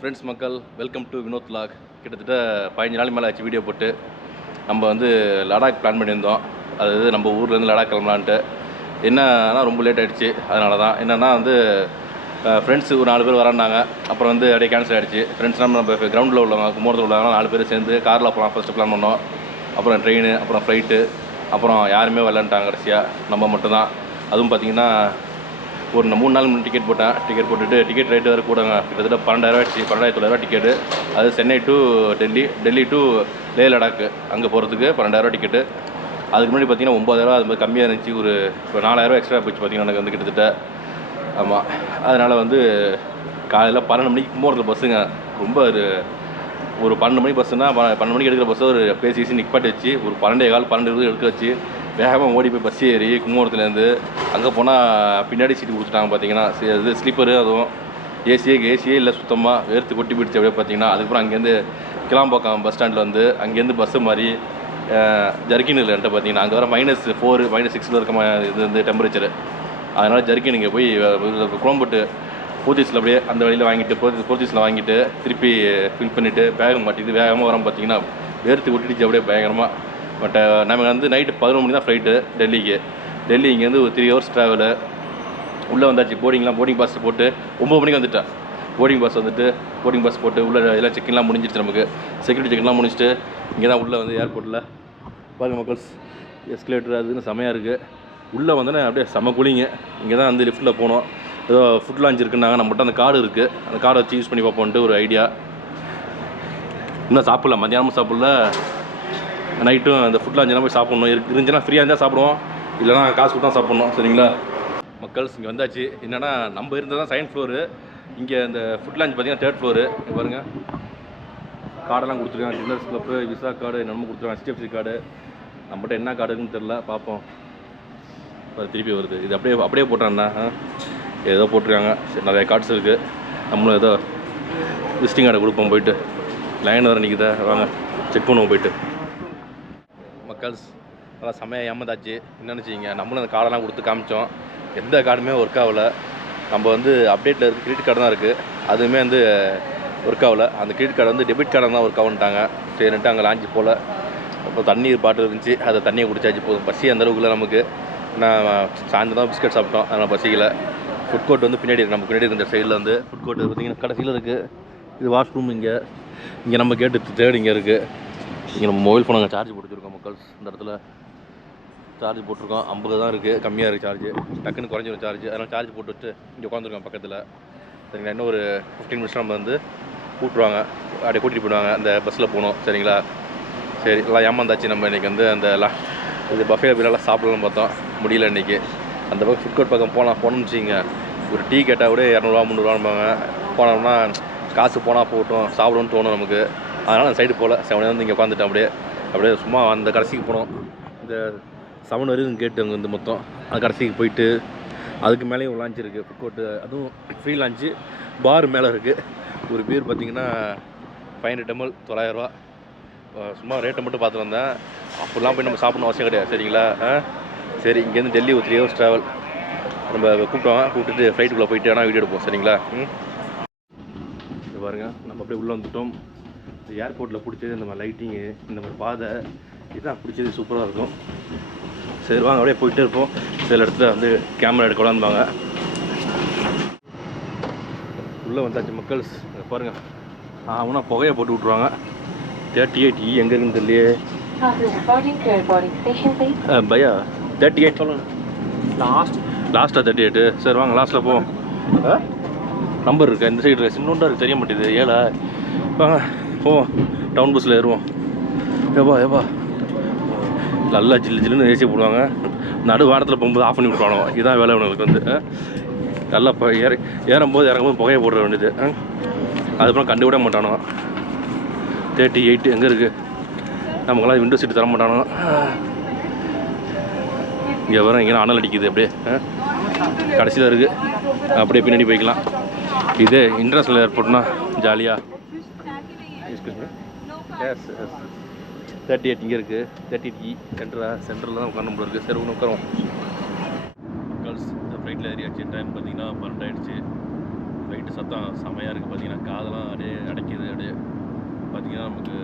Friends மக்கள், welcome to Vinod vlog. கிட்டத்தட்ட 15 நாள் மேலே ஆச்சு வீடியோ போட்டு. நம்ம வந்து லடாக் பிளான் பண்ணியிருந்தோம். அதாவது நம்ம ஊர்லேருந்து லடாக் கிளம்பலான்ட்டு. என்னன்னா ரொம்ப லேட் ஆகிடுச்சு. அதனால தான் என்னென்னா வந்து ஃப்ரெண்ட்ஸு ஒரு 4 பேர் வரான்னாங்க. அப்புறம் வந்து அப்படியே கேன்சல் ஆகிடுச்சு. ஃப்ரெண்ட்ஸ்லாம் நம்ம கிரவுண்டில் உள்ளவங்க, கும்போரத்தில் உள்ளவங்க 4 பேர் சேர்ந்து காரில் போகலாம் ஃபஸ்ட்டு பிளான் பண்ணோம். அப்புறம் ட்ரெயின், அப்புறம் ஃப்ளைட்டு, அப்புறம் யாருமே வரலன்ட்டாங்க கடைசியாக. நம்ம மட்டும்தான். அதுவும் பார்த்திங்கன்னா ஒரு 3 நாள் முன்னாடி டிக்கெட் போட்டேன். டிக்கெட் போட்டுட்டு டிக்கெட் ரேட்டு வேறு கூடங்க. கிட்டத்தட்ட 12,000 ஆச்சு. 12,900 டிக்கெட்டு. அது சென்னை டு டெல்லி, டெல்லி டு லே லடாக்கு அங்கே போகிறதுக்கு 12,000 டிக்கெட்டு. அதுக்கு முன்னாடி பார்த்திங்கன்னா 9,000 அது மாதிரி கம்மியாக இருந்துச்சு. ஒரு 4,000 எக்ஸ்ட்ரா போச்சு பார்த்திங்கன்னா எனக்கு வந்து கிட்டத்தட்ட. ஆமாம், அதனால் வந்து காலையில் 12 மணிக்கு கும்போரத்தில் பஸ்ஸுங்க. ரொம்ப ஒரு 12 மணி பஸ்ஸுனால் 12 மணிக்கு எடுக்கிற பஸ்ஸை ஒரு பேசி நிப்பாட்டி வச்சு ஒரு 12:15 12:20 எடுக்க வச்சு வேகமாக ஓடி போய் பஸ் ஏறி கும்போரத்துலேருந்து அங்கே போனால் பின்னாடி சீட்டு கொடுத்துட்டாங்க. பார்த்தீங்கன்னா இது ஸ்லீப்பரு, அதுவும் ஏசியே இல்லை, சுத்தமாக வேர்த்து கொட்டி போயிடுச்சு அப்படியே பார்த்தீங்கன்னா. அதுக்கப்புறம் அங்கேருந்து கிளாம்பாக்கம் பஸ் ஸ்டாண்டில் வந்து அங்கேருந்து பஸ்ஸு மாதிரி ஜர்கின் இல்லை என்கிட்ட பார்த்தீங்கன்னா. அங்கே வர -4 -6 இருக்க இது வந்து டெம்பரேச்சரு. அதனால் ஜர்கின் இங்கே போய் குளம்பட்டு போர்ச்சீஸில் அப்படியே அந்த வழியில் வாங்கிட்டு போர்ச்சீஸில் வாங்கிட்டு திருப்பி ஃபில் பண்ணிவிட்டு பேக் மாட்டிட்டு வேகமாக வரோம். பார்த்தீங்கன்னா வேர்த்து கொட்டிடுச்சு அப்படியே பயங்கரமாக. பட் நம்ம வந்து நைட்டு 11 மணி தான் ஃப்ளைட்டு டெல்லிக்கு. டெல்லி இங்கேருந்து ஒரு 3 ஹவர்ஸ் ட்ராவலு. உள்ளே வந்தாச்சு. போர்டிங் பாஸ் போட்டு 9 மணிக்கு வந்துட்டேன். போர்டிங் பாஸ் போட்டு உள்ளே எல்லாம் செக்கின்லாம் முடிஞ்சிடுச்சு. நமக்கு செக்யூரிட்டி செக்கின்லாம் முடிச்சுட்டு இங்கே தான் உள்ளே வந்து ஏர்போர்ட்டில் பாருங்கள் மக்கள்ஸ், எஸ்கலேட்டர் அதுன்னு செமையாக இருக்குது. உள்ளே வந்தோன்னே அப்படியே செம கூலிங்கு. இங்கே தான் வந்து லிஃப்ட்டில் போனோம். ஏதோ ஃபுட் லான்ச் இருக்குன்னாங்க. நம்மகிட்ட அந்த கார்டு இருக்குது. அந்த கார்டை வச்சு யூஸ் பண்ணி பார்ப்போன்ட்டு ஒரு ஐடியா. இன்னும் சாப்பிடல, மத்தியானமும் சாப்பிடல, நைட்டும் அந்த ஃபுட் லான்ச்லாம் போய் சாப்பிட்ணும். இருந்துச்சுன்னா ஃப்ரீயாக இருந்தால் சாப்பிடுவோம், இல்லைனா காசு கொடுத்தா சாப்பிட்ணும். சரிங்களா மக்கள்ஸ், இங்கே வந்தாச்சு. என்னென்னா நம்ம இருந்தது தான் செகண்ட் ஃப்ளோரு. இங்கே இந்த ஃபுட் லான்ச் பார்த்திங்கன்னா 3rd ஃப்ளோரு. இங்கே பாருங்கள், கார்டெல்லாம் கொடுத்துருக்காங்க. டின்னர்ஸ் கிளப்பு, விசா கார்டு நம்ம கொடுத்துருக்காங்க, HDFC கார்டு. நம்மகிட்ட என்ன கார்டு இருக்குன்னு தெரில, பார்ப்போம். திருப்பி வருது. இது அப்படியே போட்டான்னா ஏதோ போட்டிருக்காங்க. சரி, நிறைய கார்ட்ஸ் இருக்குது. நம்மளும் ஏதோ விசிட்டிங் கார்டை கொடுப்போம். போயிட்டு லைன் வர நிற்குதா, வாங்க செக் பண்ணுவோம் போயிட்டு. மக்கள்ஸ் நல்லா செம்மையாக ஏமாந்தாச்சு. என்னென்னு வச்சுக்கிங்க, நம்மளும் அந்த கார்டெல்லாம் கொடுத்து காமிச்சோம். எந்த கார்டுமே ஒர்க் ஆகலை. நம்ம வந்து அப்டேட்டில் இருக்குது, கிரெடிட் கார்டு தான் இருக்குது. அதுவுமே வந்து ஒர்க் ஆகலை. அந்த கிரெடிட் கார்டு வந்து டெபிட் கார்டு தான் ஒர்க் ஆகுன்ட்டாங்க. சரின்ட்டு அங்கே லான்ச்சு போல். அப்புறம் தண்ணீர் பாட்டில் இருந்துச்சு, அதை தண்ணியை குடிச்சாச்சு. போதும், பசி அந்தளவுக்குள்ள நமக்கு. நான் சாயந்தரம் தான் பிஸ்கட் சாப்பிட்டோம், அதனால் பசிக்கலை. ஃபுட் கோர்ட் வந்து பின்னாடி இருக்குது. நம்ம பின்னாடி இருக்கிற சைடில் வந்து ஃபுட் கோர்ட் பார்த்திங்கன்னா கடைசியில் இருக்குது. இது வாஷ்ரூம். இங்கே நம்ம கேட்டு தேர்ட் இங்கே இருக்குது. இங்கே நம்ம மொபைல் ஃபோன் அங்கே சார்ஜ் போட்டுருக்கோம் மக்கள்ஸ். இந்த இடத்துல சார்ஜ் போட்டிருக்கோம். 50 தான் இருக்குது, கம்மியாக இருக்குது சார்ஜ். டக்குன்னு குறைஞ்சிரும் சார்ஜ். அதனால் சார்ஜ் போட்டு வச்சு இங்கே உட்காந்துருக்கோம் பக்கத்தில். சரிங்களா, இன்னும் ஒரு 15 மினிட்ஸ் நம்ம வந்து கூட்டுருவாங்க, அப்படியே கூட்டிகிட்டு போயிடுவாங்க. அந்த பஸ்ஸில் போகணும். சரிங்களா, சரி, எல்லாம் ஏமாந்தாச்சு. நம்ம இன்றைக்கி வந்து அந்த இது பஃபே பில்லாம் சாப்பிடலாம் பார்த்தோம், முடியல இன்றைக்கி. அந்த பக்கம் ஃபுட் கோர்ட் பக்கம் போனோம்னு வச்சுக்கிங்க, ஒரு டீ கேட்டால் கூட 200 300 போனோம்னா காசு போனால் போகட்டும், சாப்பிடணும்னு தோணும் நமக்கு. அதனால் அந்த சைடு போகல. 7 வந்து இங்கே உட்காந்துட்டேன். அப்படியே சும்மா அந்த கடைசிக்கு போனோம். இந்த 7 வரைக்கும் கேட்டு அங்கே வந்து மொத்தம் அது கடைசிக்கு போயிட்டு அதுக்கு மேலேயும் ஒரு லான்ச் இருக்குது ஃபுட் கோர்ட்டு. அதுவும் ஃப்ரீ லான்ச்சு. பார் மேலே இருக்குது. ஒரு பீர் பார்த்திங்கன்னா 500 ml 900 ரூபா. சும்மா ரேட்டை மட்டும் பார்த்து வந்தேன். அப்படிலாம் போய் நம்ம சாப்பிடணும் அவசியம் கிடையாது. சரிங்களா, சரி, இங்கேருந்து டெல்லி ஒரு 3 ஹவர்ஸ் ட்ராவல். நம்ம கூப்பிட்டுட்டு ஃப்ளைட்டுக்குள்ளே போயிட்டு வேணால் வீடியோ எடுப்போம். சரிங்களா, இது பாருங்கள், நம்ம அப்படியே உள்ளே வந்துவிட்டோம். இந்த ஏர்போர்ட்டில் பிடிச்சது இந்த மாதிரி லைட்டிங்கு, இந்த மாதிரி பாதை, இதுதான் பிடிச்சது. சூப்பராக இருக்கும். சரி, வாங்க அப்படியே போயிட்டே இருப்போம். சில இடத்துல வந்து கேமரா எடுக்க விளாண்டுவாங்க. உள்ளே வந்தாச்சு மக்கள்ஸ். பாருங்கள், அவனா புகையை போட்டு விட்ருவாங்க. 38E எங்கே இருக்குன்னு தெரியலையே. பையா 38 சொல்லணும். லாஸ்ட்டாக 38. சரி, வாங்க லாஸ்ட்டில் போவோம். நம்பர் இருக்கா இந்த சைடு? இருக்கா, சின்னோண்டா இருக்குது, தெரிய மாட்டேது. 7. வாங்க போவோம், டவுன் பஸ்ஸில் ஏறுவோம். ஏப்பா நல்லா ஜில்லுன்னு ஏசி போடுவாங்க. நடு வாரத்தில் போகும்போது ஆஃப் பண்ணி விட்ருவானோ. இதுதான் வேலை உங்களுக்கு வந்து. நல்லா இப்போ ஏறும்போது இறங்கும்போது புகையை போடுற வேண்டியது. அதுக்கப்புறம் கண்டுவிட மாட்டானோ. 38 எங்கே இருக்குது? நமக்கெல்லாம் விண்டோ சீட்டு தர மாட்டானோ. இங்கே வரும், இங்கே அனல் அடிக்குது. அப்படியே கடைசியில் இருக்குது. அப்படியே பின்னாடி போய்க்கலாம். இது இன்டர்நேஷ்னல் ஏர்போர்ட்னா ஜாலியாக. எஸ் 38 இங்கே இருக்குது. 38E சென்டரில் தான் உட்காந்து இருக்குது. சரி, ஒன்று உட்காரோம். கேர்ள்ஸ், இந்த ஃப்ளைட்டில் ஏறியாச்சு. டைம் பார்த்திங்கன்னா 12 ஆகிடுச்சு. ஃப்ளைட்டு சத்தம் செமையாக இருக்குது. பார்த்தீங்கன்னா காதெல்லாம் அப்படியே அடைக்கிது. அப்படியே பார்த்தீங்கன்னா நமக்கு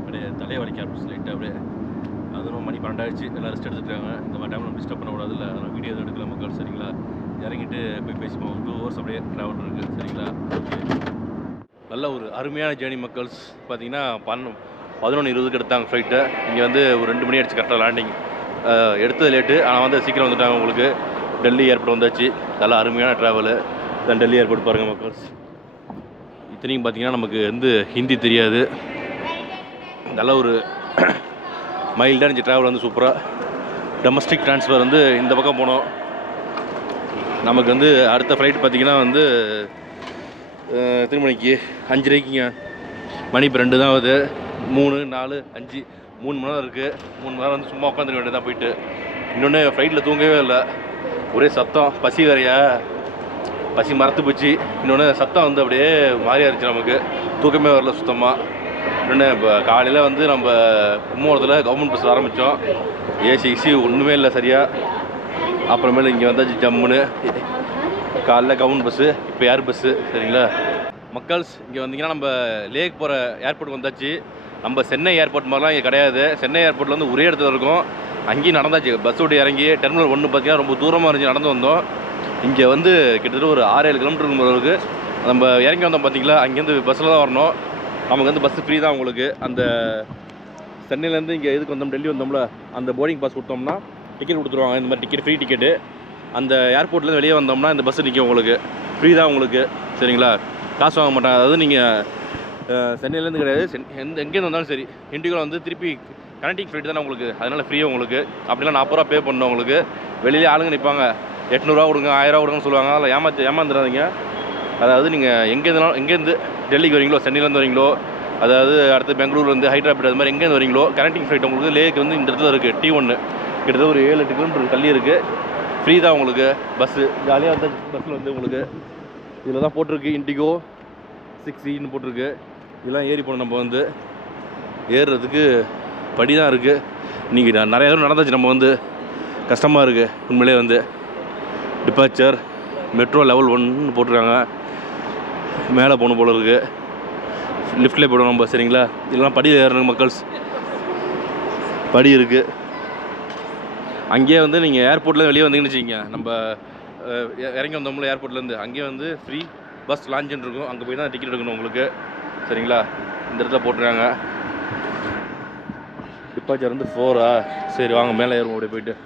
அப்படியே தலையை வலிக்க ஆரம்பிச்சு லைட்டாக அப்படியே. அதுவும் மணி 12 ஆயிடுச்சு. எல்லாம் ரெஸ்ட் எடுத்துக்கிறாங்க. இந்த மாதிரி டைம் நம்ம டிஸ்டர்ப் பண்ணக்கூடாது. இல்லை அதனால் வீடியோ எதுவும் எடுக்கல மக்கள். சரிங்களா, இறங்கிட்டு போய் பேசிப்போம். 2 hours அப்படியே ட்ராவல் இருக்குது. சரிங்களா, ஓகே. நல்ல ஒரு அருமையான ஜேர்னி மக்கள்ஸ். பார்த்தீங்கன்னா 11:20க்கு எடுத்தாங்க ஃப்ளைட்டு. இங்கே வந்து ஒரு 2 மணி ஆயிடுச்சு கரெக்டாக லேண்டிங். எடுத்தது லேட்டு, ஆனால் வந்து சீக்கிரம் வந்துட்டாங்க. உங்களுக்கு டெல்லி ஏர்போர்ட் வந்தாச்சு. நல்லா அருமையான ட்ராவலு தான் டெல்லி ஏர்போர்ட் பாருங்கள் மக்கள்ஸ். இத்தனையும் பார்த்தீங்கன்னா நமக்கு வந்து ஹிந்தி தெரியாது. நல்ல ஒரு மைல்டாக இருந்துச்சு ட்ராவல் வந்து சூப்பராக. டொமஸ்டிக் ட்ரான்ஸ்ஃபர் வந்து இந்த பக்கம் போனோம். நமக்கு வந்து அடுத்த ஃப்ளைட் பார்த்திங்கன்னா வந்து எத்தனை மணிக்கு 5:30க்குங்க. மணி இப்போ 2 தான் ஆகுது. 3, 4, 5 3 மணி நேரம் இருக்குது. 3 மணி நேரம் வந்து சும்மா உட்காந்துக்க வேண்டியதான் போயிட்டு. இன்னொன்று ஃப்ளைட்டில் தூங்கவே இல்லை. ஒரே சத்தம், பசி வேறையா, பசி மறத்து போச்சு. இன்னொன்று சத்தம் வந்து அப்படியே மாறியா இருந்துச்சு. நமக்கு தூக்கமே வரல சுத்தமாக. இன்னொன்று இப்போ காலையில் வந்து நம்ம கும்பகோணத்தில் கவர்மெண்ட் பஸ்ஸில் ஆரம்பித்தோம். ஏசி ஒன்றுமே இல்லை சரியாக. அப்புறமேல இங்கே வந்தாச்சு ஜம்முன்னு. காலைல கவர்மெண்ட் பஸ்ஸு, இப்போ ஏர் பஸ்ஸு. சரிங்களா மக்கள்ஸ், இங்கே வந்தீங்கன்னா நம்ம லேக் போகிற ஏர்போர்ட் வந்தாச்சு. நம்ம சென்னை ஏர்போர்ட் மாதிரிலாம் இங்கே கிடையாது. சென்னை ஏர்போர்ட்டில் வந்து ஒரே இடத்துல இருக்கும். அங்கேயும் நடந்தாச்சு. பஸ் விட்டு இறங்கி டெர்மினல் 1 பார்த்தீங்கன்னா ரொம்ப தூரமாக இருந்துச்சு. நடந்து வந்தோம். இங்கே வந்து கிட்டத்தட்ட ஒரு 6-7 கிலோமீட்டருக்கு போகிறதுக்கு நம்ம இறங்கி வந்தோம். பார்த்தீங்களா, அங்கேருந்து பஸ்ஸில் தான் வரணும். நமக்கு வந்து பஸ்ஸு ஃப்ரீ தான் உங்களுக்கு. அந்த சென்னையிலேருந்து இங்கே எதுக்கு வந்தோம், டெல்லி வந்தோம்ல, அந்த போர்டிங் பாஸ் கொடுத்தோம்னா டிக்கெட் கொடுத்துருவாங்க. இந்த மாதிரி டிக்கெட், ஃப்ரீ டிக்கெட்டு. அந்த ஏர்போர்ட்லேருந்து வெளியே வந்தோம்னா இந்த பஸ்ஸு நிற்கும். உங்களுக்கு ஃப்ரீ தான் உங்களுக்கு. சரிங்களா, காசு வாங்க மாட்டாங்க. அதாவது நீங்கள் சென்னையிலேருந்து கிடையாது, எங்கேருந்து வந்தாலும் சரி. இண்டிகோவில் வந்து திருப்பி கனெக்டிங் ஃப்ளைட் தானே உங்களுக்கு, அதனால் ஃப்ரீயாக உங்களுக்கு. அப்படிலாம் 40 ரூபா பே பண்ணணும் உங்களுக்கு. வெளியிலே ஆளுங்க நிற்பாங்க. 800 கொடுங்க, 1000 கொடுங்கன்னு சொல்லுவாங்க. அதில் ஏமாந்துடாதீங்க. அதாவது நீங்கள் எங்கேருந்து டெல்லிக்கு வரீங்களோ, சென்னையிலேருந்து வரீங்களோ, அதாவது அடுத்து பெங்களூர்லேருந்து ஹைதராபாத், அது மாதிரி எங்கேருந்து வரீங்களோ, கனெக்டிங் ஃப்ளைட் உங்களுக்கு லேக்கு வந்து இந்த இடத்துல இருக்குது. T1 கிட்டத்தட்ட ஒரு 7-8 கிலோமீட்டர் தள்ளி இருக்குது. ஃப்ரீ தான் உங்களுக்கு பஸ்ஸு. ஜாலியாக வந்து பஸ்ஸில் வந்து உங்களுக்கு இதில் தான் போட்டிருக்கு இண்டிகோ 6E போட்டிருக்கு. இதெல்லாம் ஏறி போனோம். நம்ம வந்து ஏறுறதுக்கு படி தான் இருக்குது. நீங்கள் நிறையா தூரம் நடந்தாச்சு. நம்ம வந்து கஷ்டமாக இருக்குது உண்மையிலே. வந்து டிபார்ச்சர் மெட்ரோ லெவல் 1 போட்டிருக்காங்க. மேலே போகணும் போல இருக்குது. லிஃப்ட்லேயே போய்டும் நம்ம. சரிங்களா, இதெல்லாம் படியில் ஏறணும் மக்கள்ஸ். படி இருக்குது. அங்கேயே வந்து நீங்கள் ஏர்போர்ட்டில் வெளியே வந்தீங்கன்னு வச்சுக்கிங்க, நம்ம இறங்கி வந்தோம்ல ஏர்போர்ட்லேருந்து, அங்கேயே வந்து ஃப்ரீ பஸ் லான்ச்சுன்னு இருக்கும். அங்கே போய் தான் டிக்கெட் எடுக்கணும் உங்களுக்கு. சரிங்களா, இந்த இடத்துல போட்டுருக்காங்க. டிபார்ச்சர் வந்து 4. சரி வாங்க மேலே ஏறுவோம். அப்படியே போயிட்டு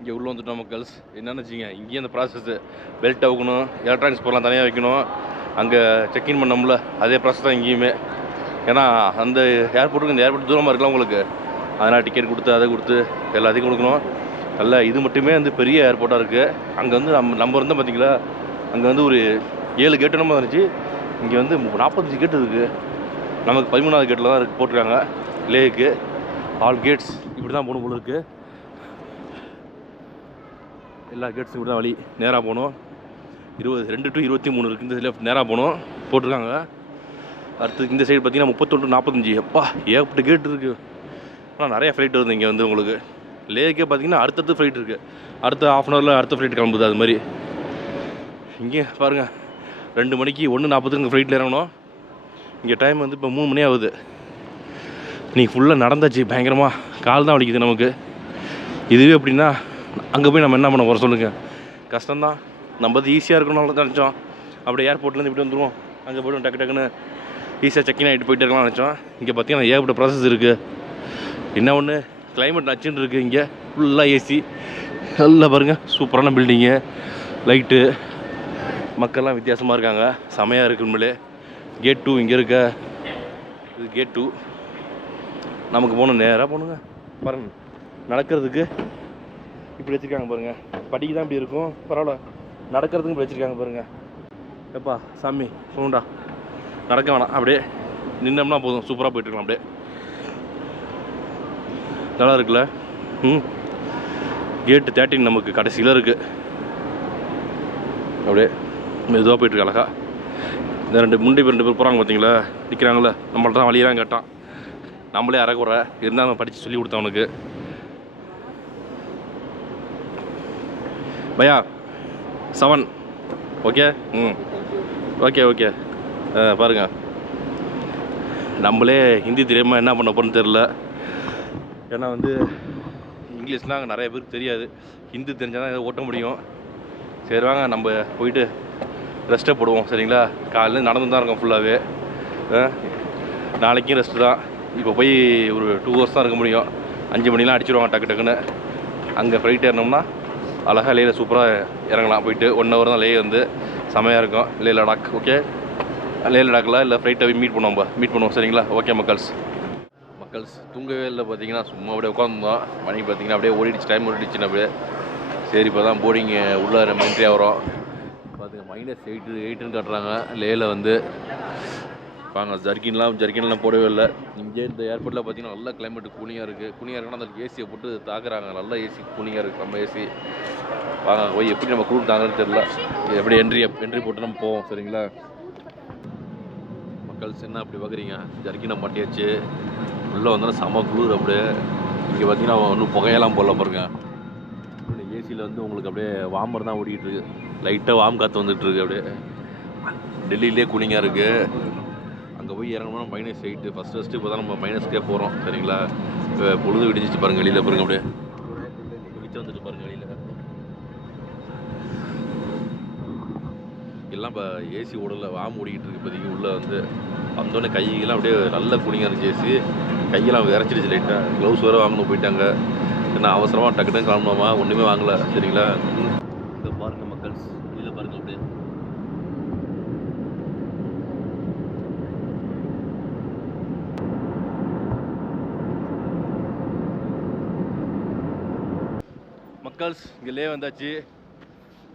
இங்கே உள்ளே வந்துட்டோம் மக்கள்ஸ். என்னென்னு வச்சுங்க, இங்கேயும் அந்த ப்ராசஸ்ஸு பெல்ட் அவுக்கணும், எலக்ட்ரானிக்ஸ் பொருளாம் தனியாக வைக்கணும். அங்கே செக்இன் பண்ணோம்ல அதே ப்ராசஸ் தான் இங்கேயுமே. ஏன்னா அந்த ஏர்போர்ட்டுக்கு இந்த ஏர்போர்ட் தூரமாக இருக்கலாம் உங்களுக்கு. அதனால் டிக்கெட் கொடுத்து அதை கொடுத்து எல்லாத்தையும் கொடுக்கணும். நல்லா இது மட்டுமே வந்து பெரிய ஏர்போர்ட்டாக இருக்குது. அங்கே வந்து நம்ம இருந்தோம் பார்த்தீங்களா, அங்கே வந்து ஒரு 7 கேட்டு நம்ம இருந்துச்சு. இங்கே வந்து 45 கேட்டு இருக்குது. நமக்கு 13வது கேட்டில் தான் போட்டிருக்காங்க லேக்கு. ஆல் கேட்ஸ் இப்படி தான் போகணும் போல இருக்குது. எல்லா கேட்ஸும் இப்படி தான் வழி. நேராக போகணும். 22 to 23 இருக்குது. இந்த சைடில் நேராக போகணும் போட்டிருக்காங்க. அடுத்து இந்த சைடு பார்த்தீங்கன்னா 31 to 45. எப்பா ஏகப்பட்ட கேட் இருக்குது. ஆனால் நிறையா ஃப்ளைட் வருது இங்கே வந்து உங்களுக்கு. லேக்கே பார்த்தீங்கன்னா அடுத்தடுத்து ஃப்ளைட் இருக்குது. அடுத்த ½ hourல அடுத்த ஃப்ளைட் கிளம்புது. அது மாதிரி இங்கே பாருங்கள், 2 மணிக்கு 1:40க்கு இங்கே ஃப்ளைட்டில் இறங்கணும். இங்கே டைம் வந்து இப்போ 3 மணி ஆகுது. நீங்கள் ஃபுல்லாக நடந்தாச்சு. பயங்கரமாக கால் தான் வலிக்குது நமக்கு. இதுவே எப்படின்னா அங்கே போய் நம்ம என்ன பண்ண போகிறோம் சொல்லுங்கள். கஷ்டம்தான். நம்ம அது ஈஸியாக இருக்கணும்னு நினச்சோம். அப்படியே ஏர்போர்ட்லேருந்து இப்படி வந்துடுவோம். அங்கே போய்ட்டு டக்குன்னு ஈஸியாக செக்இன் ஆகிட்டு போயிட்டு இருக்கலாம்னு நினச்சோம். இங்கே பார்த்தீங்கன்னா ஏகப்பட்ட ப்ராசஸ் இருக்குது. என்ன ஒன்று, கிளைமேட் நச்சுன்னு இருக்குது. இங்கே ஃபுல்லாக ஏசி. நல்லா பாருங்கள், சூப்பரான பில்டிங்கு, லைட்டு, மக்கள்லாம் வித்தியாசமாக இருக்காங்க. செமையாக இருக்குது உண்மையிலே. கேட் 2 இங்கே இருக்க. இது கேட் 2. நமக்கு போகணும், நேராக போகணுங்க. பாருங்கள், நடக்கிறதுக்கு இப்படி வச்சுருக்காங்க பாருங்கள். படிக்கு தான் இப்படி இருக்கும், பரவாயில்ல. நடக்கிறதுக்கும் இப்படி வச்சுருக்காங்க பாருங்கள். எப்பா சாமி போகணுண்டா, நடக்க வேணாம். அப்படியே நின்னோம்னா போதும், சூப்பராக போயிட்டுருக்கலாம். அப்படியே நல்லா இருக்குல்ல. கேட்டு 13 நமக்கு கடைசியில் இருக்குது. அப்படியே மெதுவாக போயிட்டுருக்கு அழகா. இந்த 2 பேர் போகிறாங்க பார்த்தீங்களா, நிற்கிறாங்களே. நம்மள்ட்ட தான் வழியெல்லாம் கேட்டான். நம்மளே அறக்குற இருந்தால் நம்ம படித்து சொல்லி கொடுத்தோம் அவனுக்கு. பையா 7. ஓகே. Okay okay. பாருங்கள், நம்மளே ஹிந்தி தெரியாமல் என்ன பண்ண போகிறோன்னு தெரில. ஏன்னா வந்து இங்கிலீஷ்லாம் அங்கே நிறைய பேருக்கு தெரியாது. ஹிந்தி தெரிஞ்சால் தான் ஓட்ட முடியும். சரி வாங்க நம்ம போயிட்டு ரெஸ்ட்டை போடுவோம். சரிங்களா? காலையில் நடந்து தான் இருக்கோம் ஃபுல்லாகவே. நாளைக்கும் ரெஸ்ட்டு தான். இப்போ போய் ஒரு 2 hours தான் இருக்க முடியும். 5 மணிலாம் அடிச்சிடுவாங்க டக்கு டக்குன்னு. அங்கே ஃப்ளைட் ஏறினோம்னா அழகாக லேயில் சூப்பராக இறங்கலாம். போயிட்டு 1 hour தான் லே வந்து செமையாக இருக்கும். லே லடாக். ஓகே, லே லடாக்கில் இல்லை ஃப்ளைட்டை மீட் பண்ணுவோம். சரிங்களா? ஓகே மக்கள்ஸ் தூங்கவே இல்லை. பார்த்தீங்கன்னா சும்மா அப்படியே உட்காந்துருந்தோம். மணி பார்த்தீங்கன்னா அப்படியே ஓடிடுச்சு, டைம் ஓடிடுச்சுன்னு அப்படியே. சரி, இப்போ தான் போர்டிங் உள்ளே நம்ம என்ட்ரி ஆகிறோம். பார்த்துங்க, -8 காட்டுறாங்க லேயில் வந்து. வாங்க, ஜர்க்கின்லாம் போடவே இல்லை. இங்கே இந்த ஏர்போர்ட்டில் பார்த்தீங்கன்னா நல்லா கிளைமேட்டு கூலிங்காக இருக்குன்னா அந்த ஏசியை போட்டு தாக்குறாங்க. நல்லா ஏசி கூலிங்காக இருக்குது, நம்ம ஏசி. வாங்க போய் எப்படி நம்ம குரூப் தாங்கன்னு தெரில. எப்படி என்ட்ரி போட்டு நம்ம போவோம். சரிங்களா மக்கள்ஸ்? என்ன அப்படி பார்க்குறீங்க? ஜர்க்கினை மாட்டியாச்சு. உள்ளே வந்தாலும் செம குளிர் அப்படியே. இங்கே பார்த்தீங்கன்னா ஒன்றும் புகையெல்லாம் போடல பாருங்க. ஏசியில் வந்து உங்களுக்கு அப்படியே வார்மர் தான் ஓடிக்கிட்டு இருக்கு. லைட்டாக வார்ம் காற்று வந்துட்டுருக்கு. அப்படியே டெல்லியிலே கூலிங்காக இருக்குது. அங்கே போய் இறங்கணும்னா -8. ஃபஸ்ட்டு இப்போ தான் நம்ம மைனஸ்க்கே போகிறோம். சரிங்களா? பொழுது விடிஞ்சிச்சு பாருங்கள். வெளியில் பாருங்கள், அப்படியே விடிச்சு வந்துட்டு பாருங்கள் வெளியில். எல்லாம் இப்போ ஏசி ஓடலை, வார்ம் ஓடிக்கிட்டு இருக்குது இப்போதைக்கு. உள்ளே வந்து வந்தோடனே கையெல்லாம் அப்படியே நல்ல கூலிங்காக இருந்துச்சு. ஏசி கையெல்லாம் இறச்சிடுச்சு லைட்டாக. க்ளவுஸ் வேறு வாங்கணும் போயிட்டாங்க. ஏன்னா அவசரமாக டக்கு கிளம்பணுமா, ஒன்றுமே வாங்கலை. சரிங்களா? இங்கே பாருங்கள் மக்கள்ஸ், வெளியில் பாருங்கள் அப்படியே. மக்கள்ஸ், இங்கே லே வந்தாச்சு.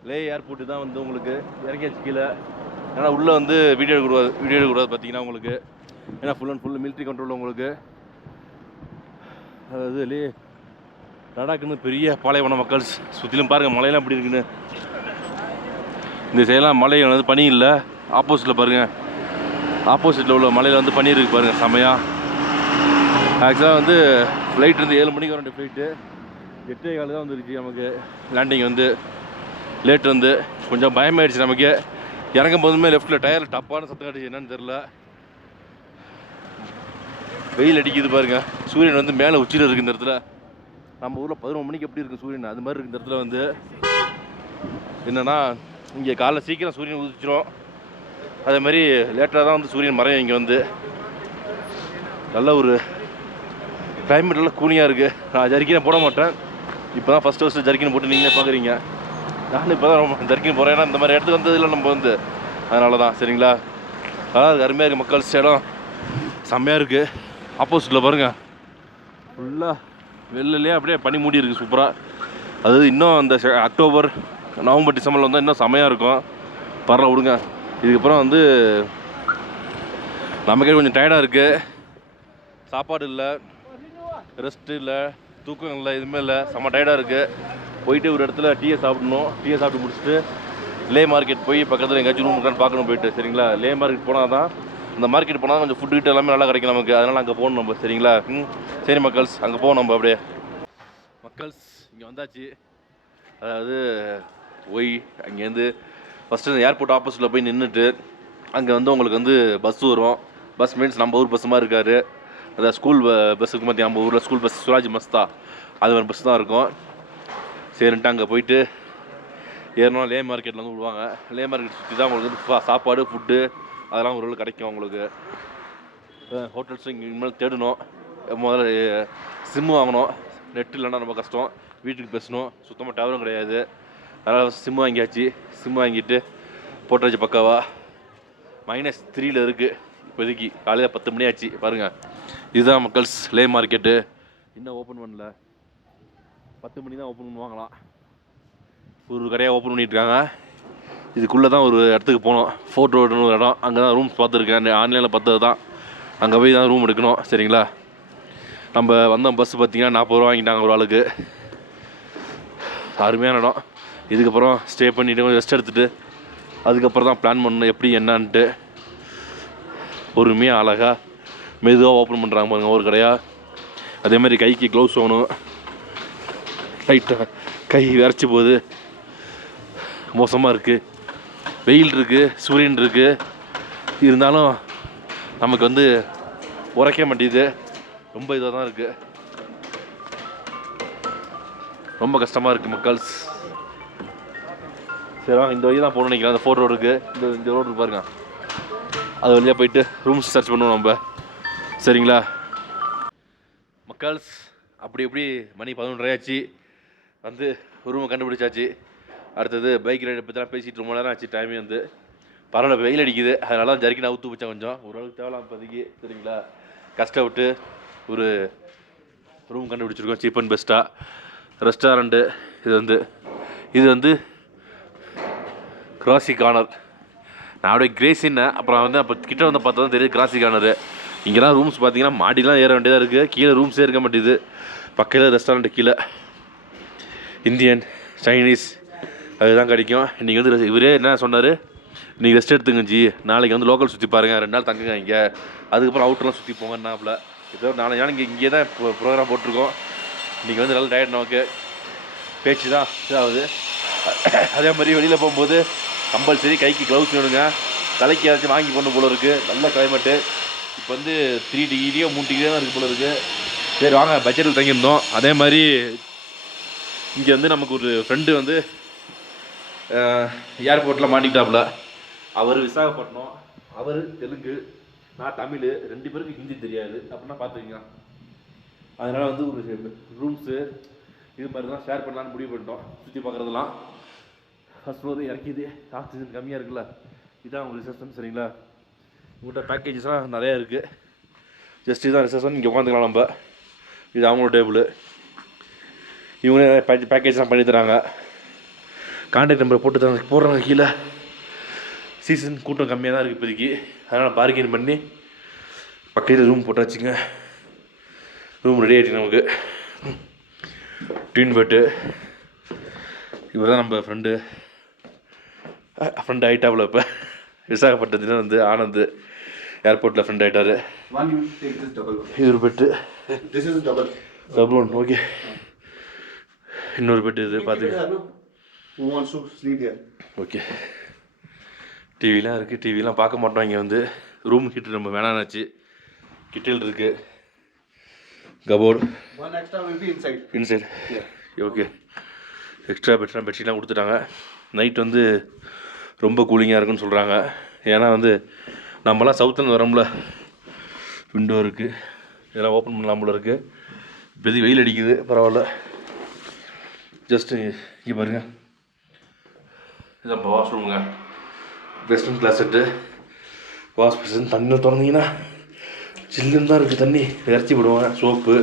லே ஏர்போர்ட்டு தான் வந்து உங்களுக்கு இறங்கியாச்சு கீழே. ஏன்னா உள்ளே வந்து வீடியோ எடுக்கக்கூடாது பார்த்தீங்கன்னா உங்களுக்கு. ஏன்னா full and full military control உங்களுக்கு. அதாவது லே லடாக்குன்னு பெரிய பாலைவன மக்கள்ஸ். சுற்றிலும் பாருங்கள் மலையெல்லாம் எப்படி இருக்குன்னு. இந்த சைடெல்லாம் மலை வந்து பனி இல்லை. ஆப்போசிட்டில் பாருங்கள், ஆப்போசிட்டில் உள்ள மலையில் வந்து பனி இருக்குது பாருங்கள், செமையாக. ஆக்சுவலாக வந்து ஃப்ளைட் வந்து 7 மணிக்கு வர வேண்டிய ஃப்ளைட்டு 8:15 தான் வந்துருச்சு. நமக்கு லேண்டிங் வந்து லேட் வந்து கொஞ்சம் பயமாயிடுச்சு நமக்கு. இறங்கும் போதுமே லெஃப்ட்டில் டயர் டப்பான சத்தம் காட்டுச்சு, என்னன்னு தெரில. வெயில் அடிக்குது பாருங்க. சூரியன் வந்து மேலே உச்சியில் இருக்குது இந்த இடத்துல. நம்ம ஊரில் 11 மணிக்கு எப்படி இருக்குது சூரியன், அது மாதிரி இருக்குது இந்த இடத்துல வந்து. என்னென்னா இங்கே காலைல சீக்கிரம் சூரியன் உதிச்சிடும். அதே மாதிரி லேட்டாக தான் வந்து சூரியன் மறையும். இங்கே வந்து நல்ல ஒரு கிளைமேட், நல்லா கூலிங்காக இருக்குது. நான் ஜர்க்கினை போட மாட்டேன். இப்போ தான் ஃபஸ்ட்டு ஜர்க்கின் போட்டு நீங்களே பார்க்குறீங்க. நானும் இப்போ தான் ஜர்க்கின் போகிறேன். ஏன்னா இந்த மாதிரி இடத்துக்கு வந்ததில்லை நம்ம வந்து, அதனால தான். சரிங்களா? அதான் அருமையாக இருக்குது மக்கள்ஸ். இடம் செம்மையாக இருக்குது. ஆப்போசிட்டில் பாருங்கள், ஃபுல்லாக வெளிலேயே அப்படியே பனி மூடி இருக்குது சூப்பராக. அது இன்னும் அந்த அக்டோபர், நவம்பர், டிசம்பரில் வந்தால் இன்னும் செம்மையாக இருக்கும். பரவாயில்ல விடுங்க. இதுக்கப்புறம் வந்து நமக்கே கொஞ்சம் டயர்டாக இருக்குது. சாப்பாடு இல்லை, ரெஸ்ட்டு இல்லை, தூக்கம் இல்லை, எதுவுமே இல்லை. செம்ம டயர்டாக இருக்குது. போயிட்டு ஒரு இடத்துல டீயை சாப்பிடணும். டீயை சாப்பிட்டு முடிச்சுட்டு லே மார்க்கெட் போய் பக்கத்தில் எங்கேயாச்சும் ரூம் இருக்கான்னு பார்க்கணும் போயிட்டு. சரிங்களா? லே மார்க்கெட் போனால் தான், அந்த மார்க்கெட் போனால் தான் கொஞ்சம் ஃபுட்டு கிட்ட எல்லாமே நல்லா கிடைக்கும் நமக்கு. அதனால் அங்கே போகணும் நம்ம. சரிங்களா? சரி மக்கள்ஸ், அங்கே போகணும் நம்ம. அப்படியே மக்கள்ஸ் இங்கே வந்தாச்சு. அதாவது அங்கேருந்து ஃபஸ்ட்டு ஏர்போர்ட் ஆப்போசிட்டில் போய் நின்றுட்டு அங்கே வந்து உங்களுக்கு வந்து பஸ் வரும். பஸ் மீன்ஸ் நம்ம ஊர் பஸ் மாதிரி இருக்காது. அதாவது ஸ்கூல் பஸ்ஸுக்கு மத்திய நம்ம ஊரில் ஸ்கூல் பஸ் சுராஜ் மஸ்தா, அது ஒரு பஸ் தான் இருக்கும். சரின்ட்டு அங்கே போயிட்டு ஏறணும். லே மார்க்கெட்டில் வந்து விடுவாங்க. லே மார்க்கெட் சுற்றி தான் உங்களுக்கு வந்து சாப்பாடு, ஃபுட்டு அதெல்லாம் ஒரு கிடைக்கும் உங்களுக்கு. ஹோட்டல்ஸும் இங்கே இனிமேல் தேடணும். முதல்ல சிம்மு வாங்கணும். நெட் இல்லைன்னா ரொம்ப கஷ்டம். வீட்டுக்கு பேசணும், சுத்தமாக டவரும் கிடையாது. அதனால் சிம்மு வாங்கியாச்சு. சிம்மு வாங்கிட்டு போட்டாச்சு பக்காவா. -3 இருக்குது இப்போதைக்கு. காலையில் 10 மணி ஆச்சு பாருங்கள். இதுதான் மக்கள்ஸ் லே மார்க்கெட்டு. இன்னும் ஓப்பன் பண்ணல. 10 மணி தான் ஓப்பன் பண்ணுவாங்களாம். ஒரு கடையாக ஓப்பன் பண்ணிட்டுருக்காங்க. இதுக்குள்ளே தான் ஒரு இடத்துக்கு போகணும். ஃபோர்ட் ரோடுன்னு ஒரு இடம். அங்கே தான் ரூம்ஸ் பார்த்துருக்கேன். ஆன்லைனில் பார்த்தது தான். அங்கே போய் தான் ரூம் எடுக்கணும். சரிங்களா? நம்ம வந்த பஸ்ஸு பார்த்தீங்கன்னா 40 ரூபா வாங்கிட்டாங்க ஒரு ஆளுக்கு. அருமையான இடம். இதுக்கப்புறம் ஸ்டே பண்ணிவிட்டு கொஞ்சம் ரெஸ்ட் எடுத்துகிட்டு அதுக்கப்புறம் தான் பிளான் பண்ணணும் எப்படி என்னான்ட்டு. பொறுமையாக அழகாக மெதுவாக ஓப்பன் பண்ணுறாங்க பாருங்க ஒரு கடையாக. அதேமாதிரி கைக்கு க்ளவுஸ் வாங்கணும். லைட்டாக கை விரைச்சி போகுது. மோசமாக இருக்குது. வெயில் இருக்குது, சூரியன் இருக்குது, இருந்தாலும் நமக்கு வந்து உரைக்க மாட்டேங்குது. ரொம்ப இதாக தான் இருக்குது, ரொம்ப கஷ்டமாக இருக்குது மக்கள்ஸ். சரி வாங்க, இந்த வழி தான் போகணும்னு நினைக்கிறேன். அந்த 4 ரோடு இருக்குது, இந்த ரோடு இருக்கு பாருங்க, அது வழியாக போயிட்டு ரூம்ஸ் சர்ச் பண்ணுவோம் நம்ம. சரிங்களா மக்கள்ஸ்? அப்படி எப்படி மணி 11:30 ஆச்சு, வந்து ரூமை கண்டுபிடிச்சாச்சு. அடுத்தது பைக் ரைடை பற்றி தான் பேசிகிட்டு ரொம்ப நேரம் ஆச்சு. டைமே வந்து பரவாயில்ல, வெயில் அடிக்குது, அதனால ஜர்க்கின் அவுத்து வச்சேன் கொஞ்சம், ஓரளவுக்கு தேவலாம் இப்போதைக்கு. சரிங்களா, கஷ்டப்பட்டு ஒரு ரூம் கண்டுபிடிச்சிருக்கோம் சீப் அண்ட் பெஸ்ட்டாக. ரெஸ்டாரண்ட்டு இது வந்து கிராசி கார்னர். நான் அப்படியே கிரேசின்னு அப்புறம் வந்து அப்போ கிட்ட வந்து பார்த்தா தான் தெரியுது கிராசி கார்னரு. இங்கெல்லாம் ரூம்ஸ் பார்த்தீங்கன்னா மாடிலாம் ஏற வேண்டியதாக இருக்குது, கீழே ரூம்ஸே இருக்க மாட்டேது. பக்கத்தில் ரெஸ்டாரண்ட்டு கீழே இந்தியன் சைனீஸ் அதுதான் கிடைக்கும். இன்றைக்கி வந்து இவரே என்ன சொன்னார், நீங்கள் ரெஸ்ட் எடுத்துங்க ஜி, நாளைக்கு வந்து லோக்கல் சுற்றி பாருங்கள், 2 நாள் தங்குங்க இங்கே, அதுக்கப்புறம் அவுட்டர்லாம் சுற்றி போங்கன்னாப்புல. ஏதோ நாளை நாள் இங்கே தான் இப்போ ப்ரோக்ராம் போட்டிருக்கோம். இன்றைக்கி வந்து நல்ல டயர்ட், நமக்கு பேச்சு தான் இதாகுது. அதே மாதிரி வெளியில் போகும்போது கம்பல்சரி கைக்கு க்ளவுஸ் வேணுங்க, தலைக்கு ஏதாச்சும் வாங்கி கொண்டு போல இருக்குது. நல்ல கிளைமேட்டு, இப்போ வந்து 3 டிகிரியோ 3 டிகிரியோ தான் இருக்குது போல இருக்குது. சரி வாங்க, பட்ஜெட்டில் தங்கியிருந்தோம். அதே மாதிரி இங்கே வந்து நமக்கு ஒரு ஃப்ரெண்டு வந்து ஏர்போர்ட்டில் மாட்டிக்கிட்டாப்புல. அவர் விசாகப்பட்டினம், அவர் தெலுங்கு, நான் தமிழ், 2 பேருக்கு ஹிந்தி தெரியாது அப்படின்னா பார்த்துக்கிங்க. அதனால் வந்து ஒரு ரூம்ஸு இது மாதிரி தான் ஷேர் பண்ணலான்னு முடிவு பண்ணிட்டோம். சுற்றி பார்க்குறதுலாம் ஃபஸ்ட் ஃப்ளோர் இறக்கிது, ஆக்சிஜன் கம்மியாக இருக்குல்ல, இதுதான் அவங்க ரிசப்ஷன். சரிங்களா, உங்கள்கிட்ட பேக்கேஜஸ்லாம் நிறையா இருக்குது. ஜஸ்ட் இதுதான் ரிசப்ஷன், இங்கே உட்காந்துக்கலாம் நம்ம. இது அவங்களோட டேபிள், இவங்களே பேக்கேஜ்லாம் பண்ணி தராங்க. கான்டாக்ட் நம்பரை போடுறாங்க கீழே. சீசன் கூட்டம் கம்மியாக தான் இருக்குது இப்போதைக்கு, அதனால் பார்கெயின் பண்ணி பக்கத்தில் ரூம் போட்டாச்சுங்க. ரூம் ரெடி ஆகிடுச்சு நமக்கு. Twin bed. இவர் தான் நம்ம ஃப்ரெண்டு ஆகிட்டாப்புல. இப்போ விசாகப்பட்டினத்தில் வந்து ஆனந்த் ஏர்போர்ட்டில் ஃப்ரெண்ட் ஆகிட்டார். இது ஒரு பெட்டு, டபுள் ஒன். ஓகே, இன்னொரு பெட்டு இது பார்த்துக்க. ஓகே, டிவிலாம் இருக்குது, டிவிலாம் பார்க்க மாட்டோம். இங்கே வந்து ரூம் ஹீட்டர் நம்ம வேணான்னாச்சு. கிட்டில் இருக்குது, கபோர்டு இன்சைட். ஓகே, எக்ஸ்ட்ரா பெட்ஷீட்லாம் கொடுத்துட்டாங்க. நைட் வந்து ரொம்ப கூலிங்காக இருக்குன்னு சொல்கிறாங்க. ஏன்னா வந்து நம்மலாம் சவுத்துலேருந்து வரோம்ல, விண்டோ இருக்குது, இதெல்லாம் ஓப்பன் பண்ணலாம் போல இருக்குது. இப்போ வெயில் அடிக்குது, பரவாயில்ல. ஜஸ்ட்டு இங்கே பாருங்கள், இதான் இப்போ வாஷ்ரூமுங்க, வெஸ்டர்ன் கிளாசெட்டு, வாஷ் பேஷன். தண்ணியில் திறந்தீங்கன்னா சில்லுன்னு தான் இருக்குது தண்ணி, இறச்சி விடுவாங்க. சோப்பு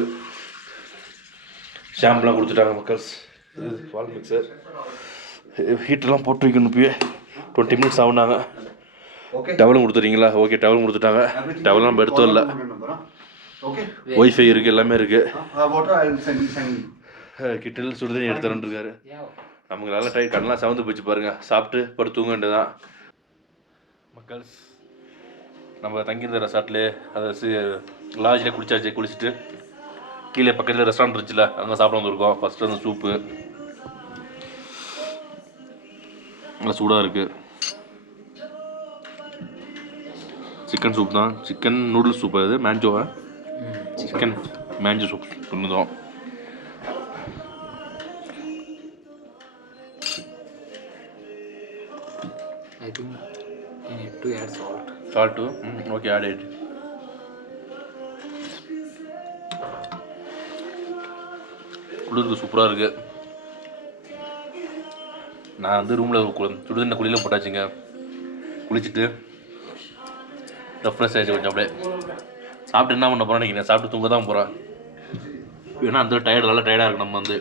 ஷாம்புலாம் கொடுத்துட்டாங்க மக்கள்ஸ். இது வால் மிக்சர், ஹீட்டர்லாம் போட்டு வைக்கணும். இப்போயே 20 மினிட்ஸ் ஆகுனாங்க. டவலும் கொடுத்துறீங்களா? ஓகே, டவலும் கொடுத்துட்டாங்க. டவலும் நம்ம எடுத்தோம் இல்லை, ஒய்ஃபை இருக்குது, எல்லாமே இருக்குது. கிட்டில் சுடுதண்ணி எடுத்துறேன் இருக்காரு. நமக்கு நல்லா டைட், கண்ணெலாம் சவந்து போச்சு பாருங்கள். சாப்பிட்டு படுத்துங்க வேண்டியதான் மக்கள்ஸ். நம்ம தங்கியிருந்த ரெசார்ட்லேயே அதை லாட்ஜில் குளிச்சுட்டு கீழே பக்கத்தில் ரெஸ்டாரண்ட் இருந்துச்சுல, அங்கே சாப்பிட வந்துருக்கோம். ஃபஸ்ட்டு வந்து சூப்பு நல்லா சூடாக இருக்குது. சிக்கன் சூப் தான், சிக்கன் நூடுல்ஸ் சூப். அது மேஞ்சோவா, சிக்கன் மேஞ்சோ சூப் பண்ணுதோம். I think you need to add salt. Salt too? Okay, add it. குளிருக்கு சூப்பராக இருக்குது. நான் வந்து ரூமில் சுடுதண்ணி குளியில் போட்டாச்சுங்க. குளிச்சுட்டு ரெஃப்ரெஷ் ஆகிடுச்சு கொஞ்சம். அப்படியே சாப்பிட்டு என்ன பண்ண போகிறேன் நினைக்கிறேன், சாப்பிட்டு தூங்க தான் போகிறேன். ஏன்னா அந்த டயர்டு, நல்லா டயர்டாக இருக்கு. நம்ம வந்து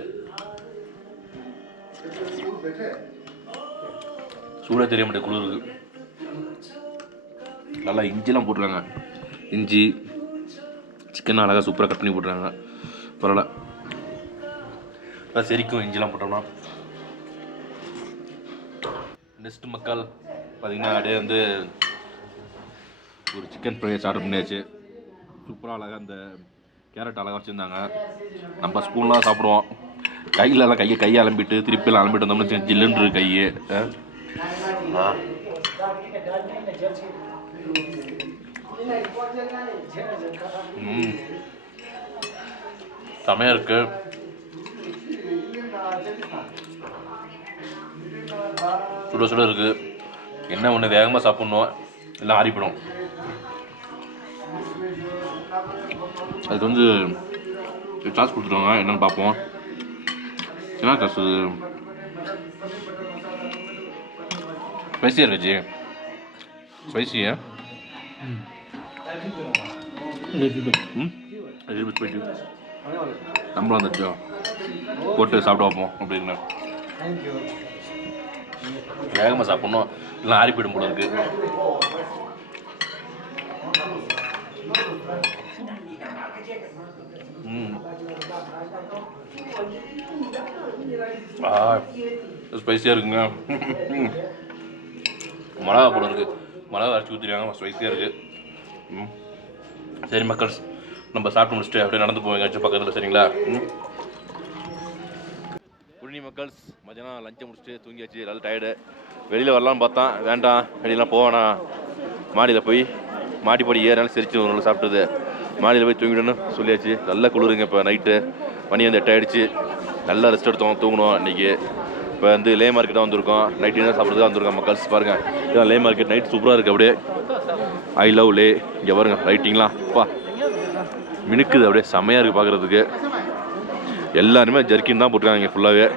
சூடாக தெரிய மாட்டேன் குளிருக்கு. நல்லா இஞ்சிலாம் போட்டுருக்காங்க, இஞ்சி சிக்கன் அழகாக சூப்பராக கட் பண்ணி போட்டுருக்காங்க. பரவாயில்ல, செரிக்கும் இஞ்சிலாம் போட்டோம்னா. நெக்ஸ்ட் மக்கள் பார்த்திங்கன்னா அப்படியே வந்து ஒரு சிக்கன் ஃப்ரை ஆர்டர் பண்ணியாச்சு. சூப்பராக அழகாக அந்த கேரட் அழகாக வச்சுருந்தாங்க. நம்ம ஸ்பூன்லாம் சாப்பிடுவோம், கையிலலாம் கையை அலம்பிட்டு திருப்பிலாம் அலம்பிட்டு வந்தோம்னா ஜில்லுன்று கையை செமையாக இருக்கு. சுட சுட இருக்குது. என்ன ஒன்று வேகமாக சாப்பிட்ணும் இல்லை ஆறிப்படும். அதுக்கு வந்து சாஸ் கொடுத்துருவாங்க. என்னென்னு பார்ப்போம். என்ன சாஸ் இது? ஸ்பைசியாக இருந்துச்சு. ஸ்பைசியா? நம்மளும் வந்துச்சோ போட்டு சாப்பிட்டு பார்ப்போம் அப்படின்னா. வேகமாக சாப்பிட்ணும் இல்லை ஆறி போயிடும் போல இருக்கு. ஸ்பைஸியாக இருக்குங்க. மிளகா போல இருக்குது. மிளகா அரைச்சி ஊற்றிருக்காங்க. ஸ்பைஸியாக இருக்குது. சரி மக்கள், நம்ம சாப்பிட்டு முடிச்சுட்டு அப்படியே நடந்து போவோம் எங்கேயாச்சும் பக்கத்தில். சரிங்களா? குடிநீர் மக்கள்ஸ், மதியானம் லஞ்சை முடிச்சுட்டு தூங்கியாச்சு. நல்லா டயர்டு. வெளியில் வரலான்னு பார்த்தா வேண்டாம், வெளியெல்லாம் போவேண்ணா, மாடியில் போய் மாடிப்படி ஏறினாலும் சிரிச்சு ஒரு நாள் சாப்பிட்டது. மாடியில் போய் தூங்கிடணும்னு சொல்லியாச்சு. நல்லா குளிருங்க. இப்போ நைட்டு மணி வந்து 8 ஆகிடுச்சு. நல்லா ரெஸ்ட் எடுத்தோம், தூங்கணும். இன்றைக்கி இப்போ வந்து லே மார்க்கெட்டாக வந்திருக்கோம். நைட் டின்னர் சாப்பிட்றதுக்கு வந்திருக்கோம் மக்கள்ஸ். பாருங்கள், இதான் லே மார்க்கெட். நைட் சூப்பராக இருக்குது. அப்படியே ஐ லவ் லே. இங்கே பாருங்க லைட்டிங்லாம் அப்பா மினுக்குது. அப்படியே செம்மையாக இருக்குது பார்க்குறதுக்கு. எல்லாருமே ஜர்க்கின் தான் போட்டுருக்காங்க இங்கே ஃபுல்லாகவே.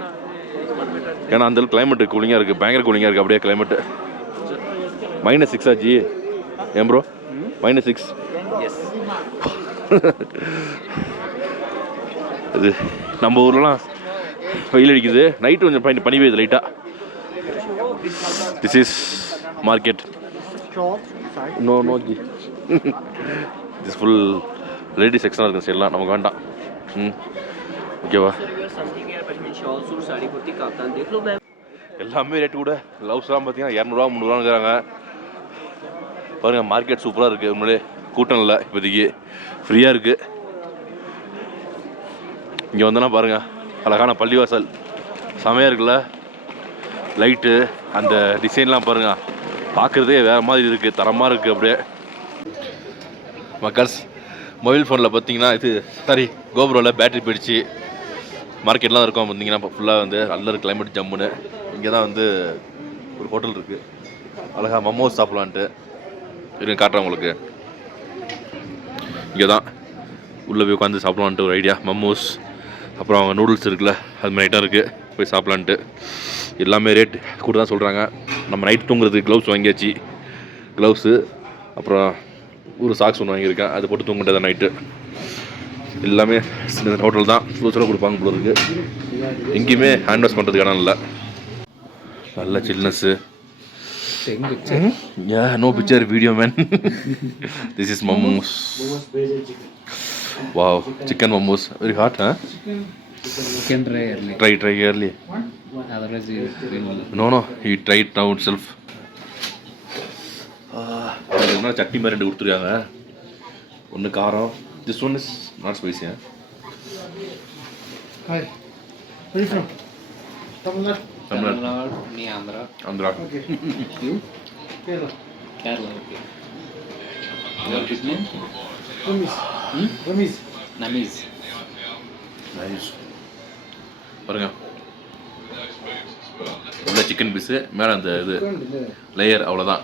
ஏன்னா அந்தளவுக்கு கிளைமேட்டு கூலிங்காக இருக்குது. பயங்கர கூலிங்காக இருக்குது. அப்படியே கிளைமேட்டு -6 ஆச்சு. ஏன் ப்ரோ -6? இது நம்ம ஊர்லாம் வெயில் அடிக்குது. நைட்டு கொஞ்சம் பனி பெய்யுது லைட்டாக. This is market. No ji. This full lady செக்ஷனாக இருக்குது சைட்லாம். நமக்கு வேண்டாம். ஓகேவா? எல்லாமே ரேட்டு கூட. க்ளவுஸ்லாம் பார்த்தீங்கன்னா 200 300 பாருங்கள். மார்க்கெட் சூப்பராக இருக்குது. உண்மையிலே கூட்டம் இல்லை இப்போதைக்கு. ஃப்ரீயாக இருக்குது. இங்கே வந்தோன்னா பாருங்கள், அழகான பள்ளிவாசல் செமையாக இருக்குல்ல. லைட்டு அந்த டிசைன்லாம் பாருங்கள், பார்க்குறதே வேறு மாதிரி இருக்குது. தரமாக இருக்குது. அப்படியே மக்கள்ஸ், மொபைல் ஃபோனில் பார்த்தீங்கன்னா இது கோபுரோவில் பேட்டரி போயிடுச்சு. மார்க்கெட்லாம் இருக்கும் பார்த்தீங்கன்னா இப்போ ஃபுல்லாக வந்து நல்ல கிளைமேட் ஜம்முன்னு. இங்கே தான் வந்து ஒரு ஹோட்டல் இருக்குது. அழகாக மமோஸ் சாப்பிட்லான்ட்டு இருங்க, காட்டுறேன் உங்களுக்கு. இங்கே தான் உள்ளே போய் உட்காந்து சாப்பிட்லான்ட்டு ஒரு ஐடியா. மமோஸ், அப்புறம் அவங்க நூடுல்ஸ் இருக்குல்ல, அது மாதிரி ஐட்டம் இருக்குது. போய் சாப்பிட்லான்ட்டு. எல்லாமே ரேட் கூட தான் சொல்கிறாங்க. நம்ம நைட் தூங்குறதுக்கு க்ளவுஸ் வாங்கியாச்சு. க்ளவுஸு அப்புறம் ஒரு சாக்ஸ் ஒன்று வாங்கியிருக்கேன். அது போட்டு தூங்கிட்டதான் நைட்டு. எல்லாமே ஹோட்டல் தான். சூச்சலாக கொடுப்பாங்க போல இருக்குது. எங்கேயுமே ஹேண்ட் வாஷ் பண்ணுறதுக்கு இடம் இல்லை. நல்ல chillness. No picture video man. This is momos. Wow, chicken momos. Very hot. Try early. Otherwise you will... No, he tried now itself. Chutney மாதிரி 2 கொடுத்துருக்காங்க. ஒன்று காரம். This one is not spicy. Hi. Where are you from? Tamil Nadu. Tamil Nadu. Me Andhra. Okay. You? Kerala. Okay. Your his name? Ramesh. Ramesh. Nameez. Nice. பாருங்க, உள்ள chicken piece, மேலே அந்த இது layer, அவ்வளோதான்.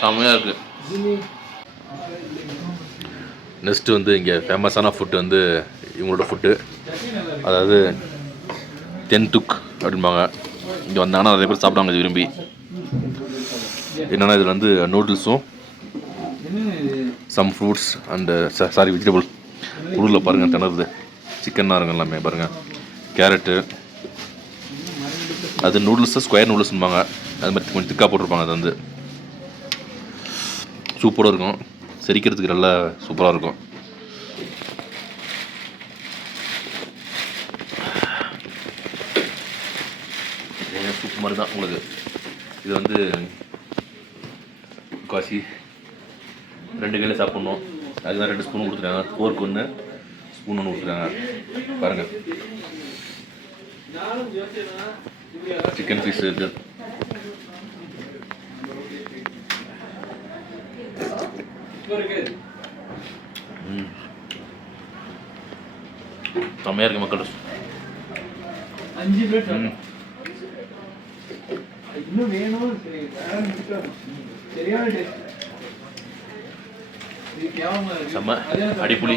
செம்மையாக இருக்குது. நெக்ஸ்ட்டு வந்து இங்கே ஃபேமஸான ஃபுட்டு வந்து இவங்களோட ஃபுட்டு, அதாவது தென்துக் அப்படிம்பாங்க. இங்கே வந்தாங்கன்னா நிறைய பேர் சாப்பிடுவாங்க இது விரும்பி. என்னென்னா இதில் வந்து நூடுல்ஸும் சம் ஃப்ரூட்ஸ் அண்டு வெஜிடபிள். உருளில் பாருங்கள் திணறுது. சிக்கன்னாக இருங்க எல்லாமே பாருங்கள். கேரட்டு, அது நூடுல்ஸு ஸ்கொயர் நூடுல்ஸ்ன்பாங்க. அது மாதிரி கொஞ்சம் திக்காக போட்டிருப்பாங்க. அது வந்து சூப்பராக இருக்கும். செரிக்கிறதுக்கு நல்லா சூப்பராக இருக்கும். சூப் மாதிரி தான் உங்களுக்கு. இது வந்து முக்காசி 2 கையில் சாப்பிட்ணும். அதுதான் 2 ஸ்பூன் கொடுத்துருக்காங்க. ஃபோர்க் 1 ஸ்பூன் 1 கொடுத்துருக்காங்க. பாருங்கள், சிக்கன் பீஸ் இருக்குது. செம்மையாக இருக்குது மக்கள். 5 பிளேட் இன்னும் வேணும். சரியான டேஸ்ட். செம்ம அடிப்புளி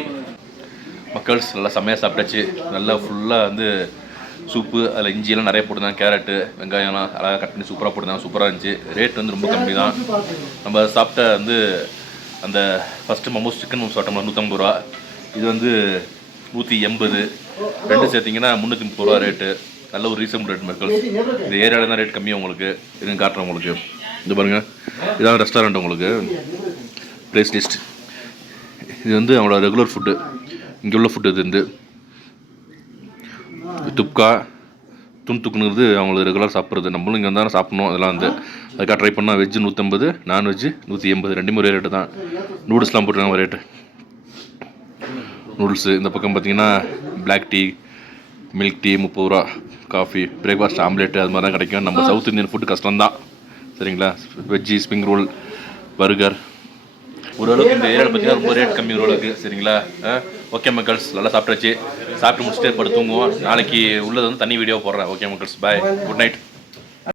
மக்கள்ஸ். நல்லா செம்மையாக சாப்பிட்டாச்சு. நல்லா ஃபுல்லாக வந்து சூப்பு, அதில் இஞ்சியெல்லாம் நிறைய போட்டுருந்தாங்க. கேரட்டு, வெங்காயம்லாம் அழகாக கட் பண்ணி சூப்பராக போட்டுருந்தாங்க. சூப்பராக இருந்துச்சு. ரேட் வந்து ரொம்ப கம்மி தான். நம்ம சாப்பிட்ட வந்து அந்த ஃபஸ்ட்டு மோமோஸ், சிக்கன் மோமோஸ் சாப்பிட்டோம்னா 150 ரூபா. இது வந்து 180. 2 சேர்த்திங்கன்னா 330 ரூபா ரேட்டு. நல்ல ஒரு ரீசனபிள் ரேட் மக்கள். இந்த ஏரியாவில் தான் ரேட் கம்மியாக உங்களுக்கு இதுங்க காட்டுறேன் உங்களுக்கு. இது பாருங்கள், இதான் ரெஸ்டாரண்ட் உங்களுக்கு ப்ரைஸ் லிஸ்ட். இது வந்து அவங்களோட ரெகுலர் ஃபுட்டு. இங்கே உள்ள ஃபுட்டு இது வந்து துப்கா, துணுத்துக்குங்கிறது அவங்களுக்கு ரெகுலர் சாப்பிட்றது. நம்மளும் இங்கே வந்தாலும் சாப்பிட்ணும். அதெல்லாம் வந்து அதுக்காக ட்ரை பண்ணால் வெஜ்ஜு 150, நான்வெஜ்ஜு 180. 2 ஒரே ரேட்டு தான். நூடுல்ஸ்லாம் போட்டுருக்காங்க ரேட்டு. நூடுல்ஸு இந்த பக்கம் பார்த்தீங்கன்னா பிளாக் டீ, மில்க் டீ 30 ரூபா. காஃபி, பிரேக்ஃபாஸ்ட், ஆம்லேட்டு அது மாதிரி தான் கிடைக்கும். நம்ம சவுத் இந்தியன் ஃபுட்டு கஷ்டம்தான் சரிங்களா. வெஜ்ஜி, ஸ்ப்ரிங் ரோல், பர்கர் ஓரளவுக்கு இந்த ஏரியாவில் பார்த்தீங்கன்னா ரொம்ப ரேட் கம்மி ஓரளவுக்கு சரிங்களா. ஓகே மக்கள்ஸ், நல்லா சாப்பிட்டாச்சு. சாப்பிட்டு முடிச்சுட்டு படுத்துங்குவோம். நாளைக்கு உள்ளது வந்து தனி வீடியோ போடுறேன். ஓகே மக்கள்ஸ், பாய், குட் நைட்.